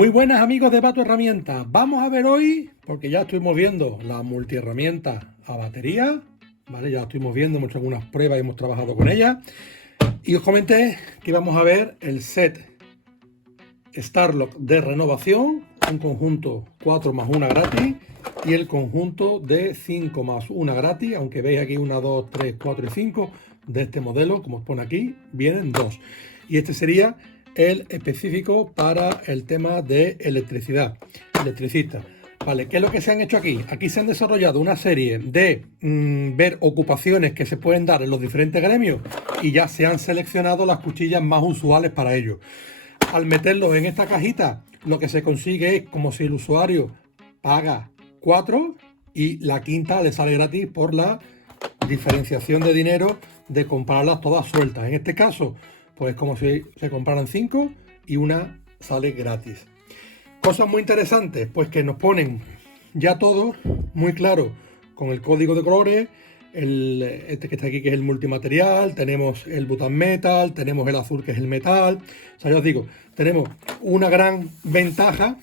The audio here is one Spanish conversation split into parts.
Muy buenas amigos de Bato Herramientas. Vamos a ver hoy, porque ya estuvimos viendo la multiherramienta a batería, ¿vale? Ya estuvimos viendo, hemos hecho algunas pruebas y hemos trabajado con ella. Y os comenté que íbamos a ver el set Starlock de renovación, un conjunto 4 más 1 gratis y el conjunto de 5 más 1 gratis, aunque veis aquí 1, 2, 3, 4 y 5 de este modelo, como os pone aquí, vienen dos. Y este sería el específico para el tema de electricidad, electricista. Vale, ¿qué es lo que se han hecho aquí? Aquí se han desarrollado una serie de ver ocupaciones que se pueden dar en los diferentes gremios y ya se han seleccionado las cuchillas más usuales para ello. Al meterlos en esta cajita, lo que se consigue es como si el usuario paga 4 y la quinta le sale gratis por la diferenciación de dinero de comprarlas todas sueltas. En este caso, pues como si se compraran 5 y una sale gratis. Cosas muy interesantes, pues que nos ponen ya todo muy claro con el código de colores. Este que está aquí, que es el multimaterial, tenemos el bután metal, tenemos el azul, que es el metal. O sea, ya os digo, tenemos una gran ventaja.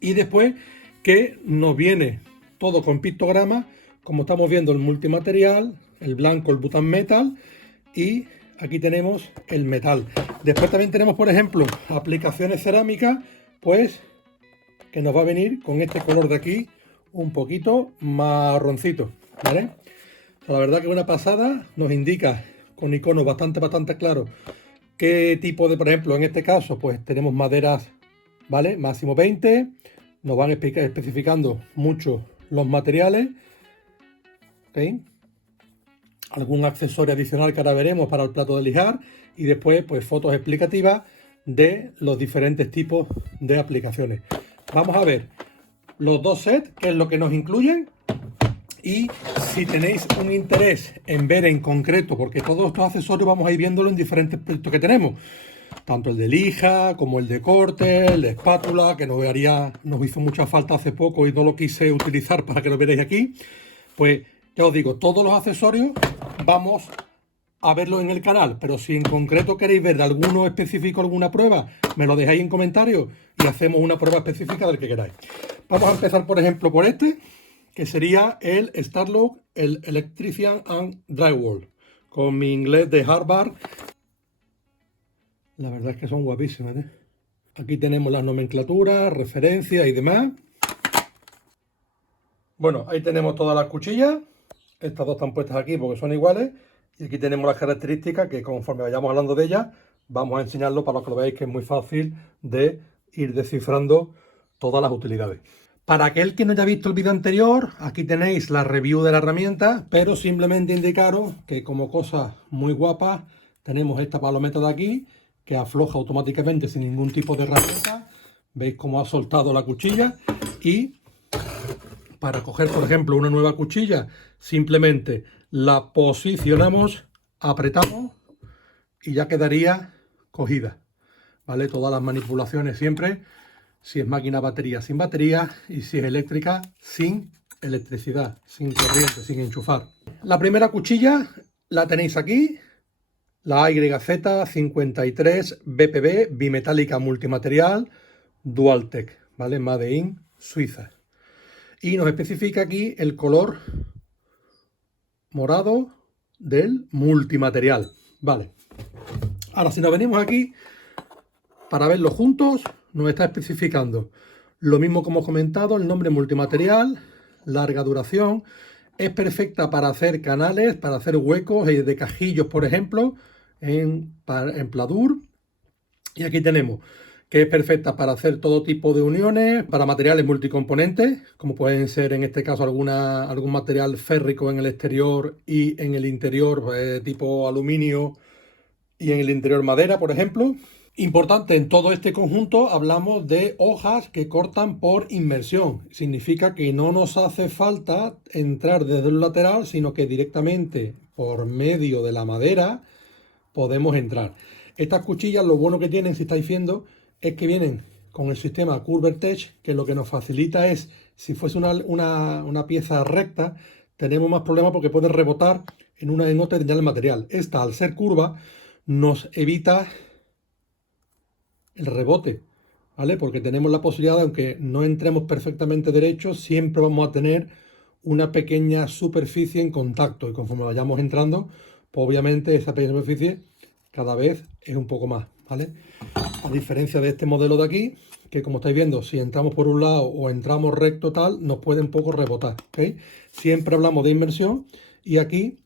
Y después que nos viene todo con pictogramas, como estamos viendo el multimaterial, el blanco, el bután metal, y aquí tenemos el metal. Después también tenemos, por ejemplo, aplicaciones cerámicas, pues que nos va a venir con este color de aquí, un poquito marroncito, ¿vale? O sea, la verdad que una pasada, nos indica con iconos bastante claros qué tipo de, por ejemplo, en este caso, pues tenemos maderas, ¿vale? Máximo 20, nos van especificando mucho los materiales, ¿ok? Algún accesorio adicional que ahora veremos para el plato de lijar y después, pues fotos explicativas de los diferentes tipos de aplicaciones. Vamos a ver los dos sets, qué es lo que nos incluyen. Y si tenéis un interés en ver en concreto, porque todos estos accesorios vamos a ir viéndolo en diferentes proyectos que tenemos, tanto el de lija como el de corte, el de espátula, que nos hizo mucha falta hace poco y no lo quise utilizar para que lo veáis aquí. Pues ya os digo, todos los accesorios vamos a verlo en el canal, pero si en concreto queréis ver de alguno específico, alguna prueba, me lo dejáis en comentarios y hacemos una prueba específica del que queráis. Vamos a empezar, por ejemplo, por este, que sería el Starlock, el Electrician and Drywall, con mi inglés de Harvard. La verdad es que son guapísimas, ¿eh? Aquí tenemos las nomenclaturas, referencias y demás. Bueno, ahí tenemos todas las cuchillas. Estas dos están puestas aquí porque son iguales. Y aquí tenemos las características que, conforme vayamos hablando de ellas, vamos a enseñarlo para que lo veáis, que es muy fácil de ir descifrando todas las utilidades. Para aquel que no haya visto el vídeo anterior, aquí tenéis la review de la herramienta, pero simplemente indicaros que, como cosas muy guapas, tenemos esta palometa de aquí, que afloja automáticamente sin ningún tipo de herramienta. Veis cómo ha soltado la cuchilla. Y para coger, por ejemplo, una nueva cuchilla, simplemente la posicionamos, apretamos y ya quedaría cogida, ¿vale? Todas las manipulaciones siempre, si es máquina batería, sin batería, y si es eléctrica, sin electricidad, sin corriente, sin enchufar. La primera cuchilla la tenéis aquí, la AYZ53 BPB bimetálica multimaterial Dualtech, ¿vale? Made in Suiza. Y nos especifica aquí el color morado del multimaterial. Vale. Ahora, si nos venimos aquí para verlo juntos, nos está especificando lo mismo como hemos comentado, el nombre multimaterial, larga duración, es perfecta para hacer canales, para hacer huecos de cajillos, por ejemplo, en pladur. Y aquí tenemos que es perfecta para hacer todo tipo de uniones, para materiales multicomponentes, como pueden ser en este caso algún material férrico en el exterior y en el interior, tipo aluminio, y en el interior madera, por ejemplo. Importante, en todo este conjunto hablamos de hojas que cortan por inmersión. Significa que no nos hace falta entrar desde un lateral, sino que directamente por medio de la madera podemos entrar. Estas cuchillas, lo bueno que tienen, si estáis viendo, es que vienen con el sistema CurveTech, que lo que nos facilita es, si fuese una pieza recta, tenemos más problemas porque puede rebotar en una en otra y dañar el material. Esta, al ser curva, nos evita el rebote, ¿vale? Porque tenemos la posibilidad, aunque no entremos perfectamente derecho, siempre vamos a tener una pequeña superficie en contacto y conforme vayamos entrando, pues obviamente esa pequeña superficie cada vez es un poco más, ¿vale? A diferencia de este modelo de aquí, que como estáis viendo, si entramos por un lado o entramos recto tal, nos puede un poco rebotar, ¿ok? Siempre hablamos de inmersión y aquí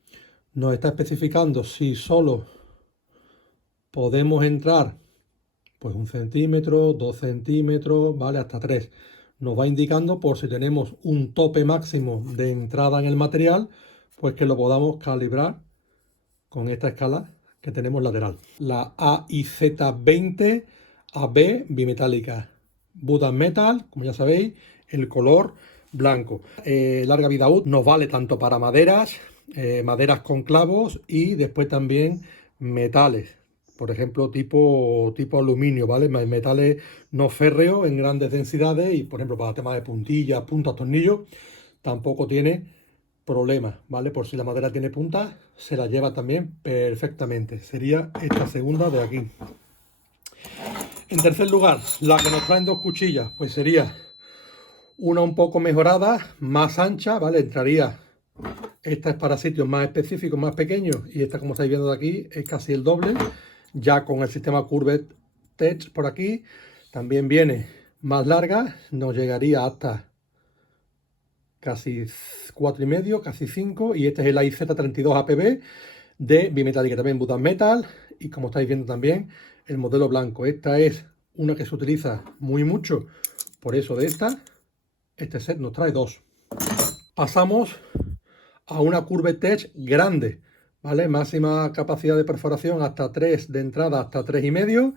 nos está especificando si solo podemos entrar pues 1 centímetro, 2 centímetros, ¿vale? Hasta 3. Nos va indicando por si tenemos un tope máximo de entrada en el material, pues que lo podamos calibrar con esta escala que tenemos lateral. La AIZ20 AB bimetálica. Buda Metal, como ya sabéis, el color blanco. Larga vida útil, nos vale tanto para maderas, maderas con clavos y después también metales. Por ejemplo, tipo aluminio, ¿vale? Metales no férreos en grandes densidades y, por ejemplo, para temas de puntillas, puntas, tornillos, tampoco tiene problema, ¿vale? Por si la madera tiene puntas, se la lleva también perfectamente. Sería esta segunda de aquí. En tercer lugar, la que nos traen dos cuchillas, pues sería una un poco mejorada, más ancha, ¿vale? Entraría, esta es para sitios más específicos, más pequeños, y esta, como estáis viendo de aquí, es casi el doble, ya con el sistema Curved Tech por aquí. También viene más larga, nos llegaría hasta casi 4,5, casi 5, y este es el AIZ32 APB de bimetálica, también Buda Metal, y como estáis viendo también el modelo blanco. Esta es una que se utiliza muy mucho, por eso de esta, este set nos trae dos. Pasamos a una Curved Tech grande, ¿vale? Máxima capacidad de perforación hasta 3 de entrada, hasta 3,5,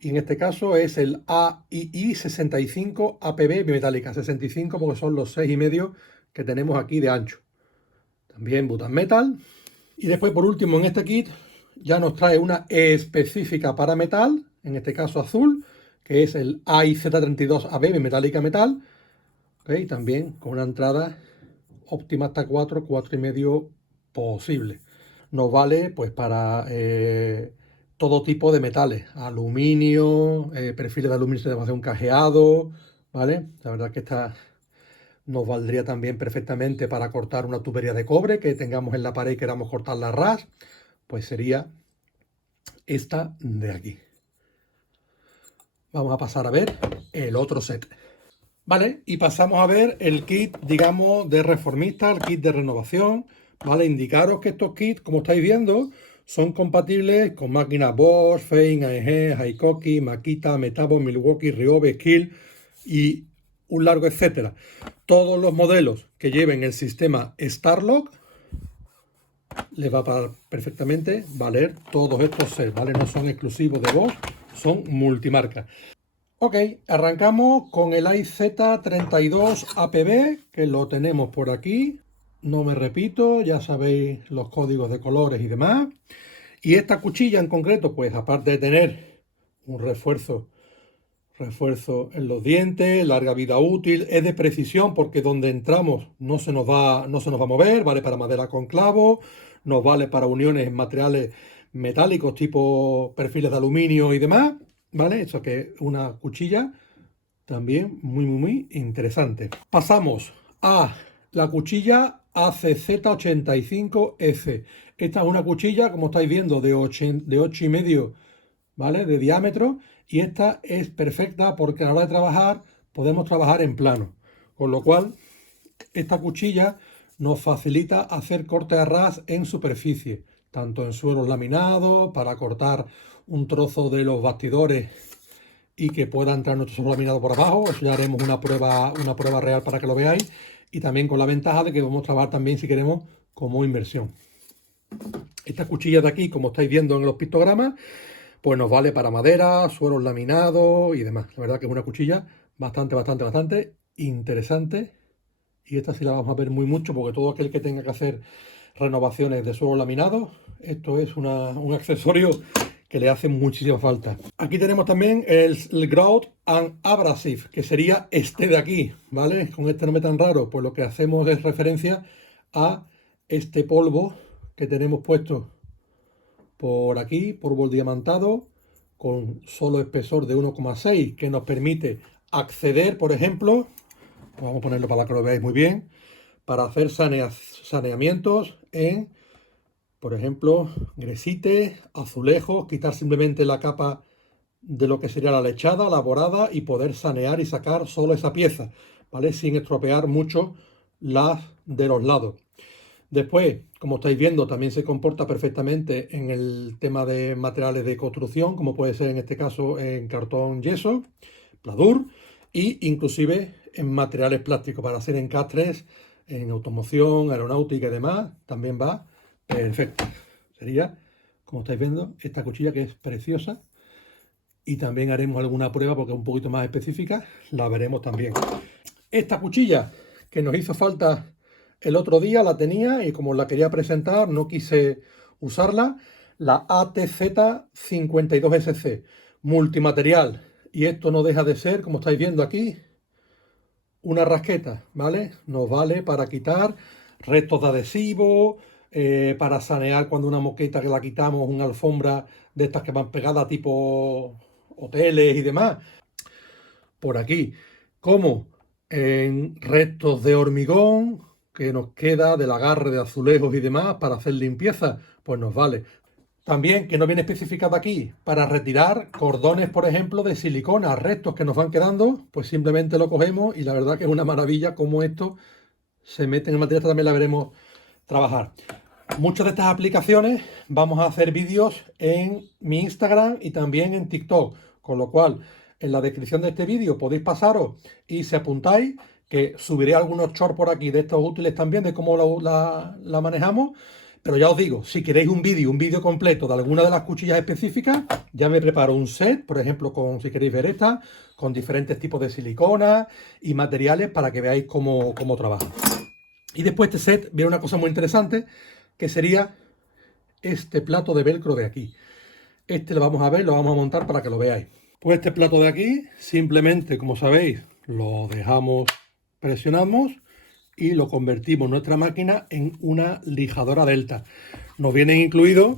y en este caso es el AII65 APB bimetálica, 65 porque son los 6,5 que tenemos aquí de ancho. También Buda Metal. Y después, por último, en este kit ya nos trae una específica para metal, en este caso azul, que es el AIZ32AB bimetálica metal, ¿okay? También con una entrada óptima hasta 4, 4,5 posible. Nos vale pues para todo tipo de metales, aluminio, perfiles de aluminio se hace un cajeado, ¿vale? La verdad que esta nos valdría también perfectamente para cortar una tubería de cobre que tengamos en la pared y queramos cortarla a ras, pues sería esta de aquí. Vamos a pasar a ver el otro set. Vale, y pasamos a ver el kit, digamos, de reformista, el kit de renovación. Vale, indicaros que estos kits, como estáis viendo, son compatibles con máquinas Bosch, Fein, AEG, Hikoki, Makita, Metabo, Milwaukee, Ryobi, Skill y un largo etcétera. Todos los modelos que lleven el sistema Starlock les va a perfectamente valer todos estos sets, ¿vale? No son exclusivos de Bosch, son multimarcas. Ok, arrancamos con el AIZ32 APB, que lo tenemos por aquí. No me repito, ya sabéis los códigos de colores y demás. Y esta cuchilla en concreto, pues aparte de tener un refuerzo en los dientes, larga vida útil, es de precisión porque donde entramos no se nos va a mover, vale para madera con clavo, nos vale para uniones en materiales metálicos tipo perfiles de aluminio y demás, ¿vale? Eso que es una cuchilla también muy interesante. Pasamos a la cuchilla ACZ85F. Esta es una cuchilla, como estáis viendo, de 8,5, ¿vale? De diámetro, y esta es perfecta porque a la hora de trabajar podemos trabajar en plano, con lo cual esta cuchilla nos facilita hacer corte a ras en superficie, tanto en suelos laminados, para cortar un trozo de los bastidores y que pueda entrar nuestro suelo laminado por abajo. Eso ya haremos una prueba real para que lo veáis, y también con la ventaja de que podemos trabajar también, si queremos, como inmersión. Esta cuchilla de aquí, como estáis viendo en los pictogramas, pues nos vale para madera, suelos laminados y demás. La verdad que es una cuchilla bastante interesante, y esta sí la vamos a ver muy mucho porque todo aquel que tenga que hacer renovaciones de suelos laminados, esto es un accesorio que le hace muchísima falta. Aquí tenemos también el Grout and Abrasive, que sería este de aquí, ¿vale? Con este nombre tan raro, pues lo que hacemos es referencia a este polvo que tenemos puesto por aquí, polvo diamantado, con solo espesor de 1,6 que nos permite acceder, por ejemplo, vamos a ponerlo para que lo veáis muy bien, para hacer saneamientos en, por ejemplo, gresite, azulejos, quitar simplemente la capa de lo que sería la lechada, la borada y poder sanear y sacar solo esa pieza, ¿vale? Sin estropear mucho las de los lados. Después, como estáis viendo, también se comporta perfectamente en el tema de materiales de construcción, como puede ser en este caso en cartón yeso, pladur, e inclusive en materiales plásticos para hacer encastres en automoción, aeronáutica y demás, también va perfecto. Sería, como estáis viendo, esta cuchilla que es preciosa. Y también haremos alguna prueba porque es un poquito más específica, la veremos también. Esta cuchilla que nos hizo falta el otro día la tenía y como la quería presentar no quise usarla, la ATZ52SC multimaterial, y esto no deja de ser, como estáis viendo aquí, una rasqueta, ¿vale? Nos vale para quitar restos de adhesivo, para sanear cuando una moqueta que la quitamos, una alfombra de estas que van pegadas tipo hoteles y demás, por aquí, como en restos de hormigón que nos queda del agarre de azulejos y demás para hacer limpieza, pues nos vale. También, que no viene especificado aquí, para retirar cordones, por ejemplo, de silicona, restos que nos van quedando, pues simplemente lo cogemos y la verdad que es una maravilla cómo esto se mete en el material. También la veremos trabajar. Muchas de estas aplicaciones vamos a hacer vídeos en mi Instagram y también en TikTok, con lo cual en la descripción de este vídeo podéis pasaros y si apuntáis que subiré algunos shorts por aquí de estos útiles también, de cómo la manejamos. Pero ya os digo, si queréis un vídeo completo de alguna de las cuchillas específicas, ya me preparo un set, por ejemplo, con, si queréis ver esta, con diferentes tipos de silicona y materiales para que veáis cómo trabaja. Y después de este set viene una cosa muy interesante, que sería este plato de velcro de aquí. Este lo vamos a ver, lo vamos a montar para que lo veáis. Pues este plato de aquí, simplemente, como sabéis, lo dejamos, presionamos y lo convertimos nuestra máquina en una lijadora Delta. Nos vienen incluidos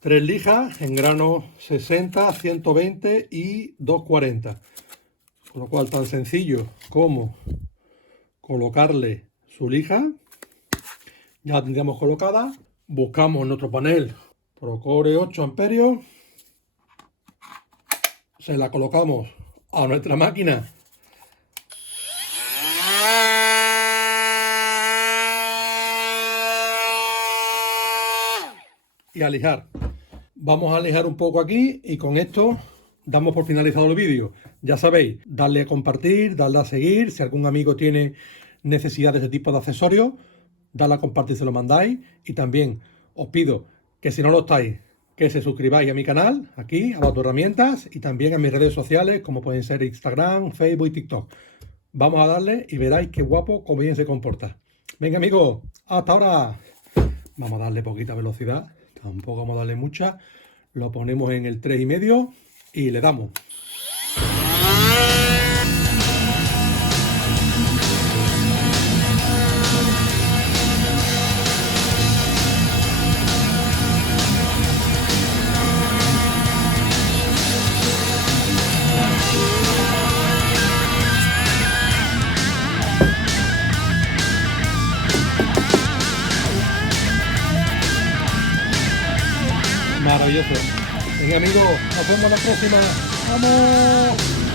3 lijas en grano 60, 120 y 240. Con lo cual tan sencillo como colocarle su lija. Ya la tendríamos colocada. Buscamos nuestro panel Procore 8 amperios. Se la colocamos a nuestra máquina. Y a lijar. Vamos a lijar un poco aquí y con esto damos por finalizado el vídeo. Ya sabéis, darle a compartir, darle a seguir. Si algún amigo tiene necesidad de ese tipo de accesorios, darle a compartir, se lo mandáis. Y también os pido que si no lo estáis, que se suscribáis a mi canal, aquí, a Autoherramientas, y también a mis redes sociales, como pueden ser Instagram, Facebook y TikTok. Vamos a darle y veráis qué guapo, cómo bien se comporta. Venga, amigos, hasta ahora. Vamos a darle poquita velocidad, tampoco vamos a darle mucha. Lo ponemos en el 3,5 y le damos. Maravilloso. Venga, amigos, nos vemos la próxima. ¡Vamos!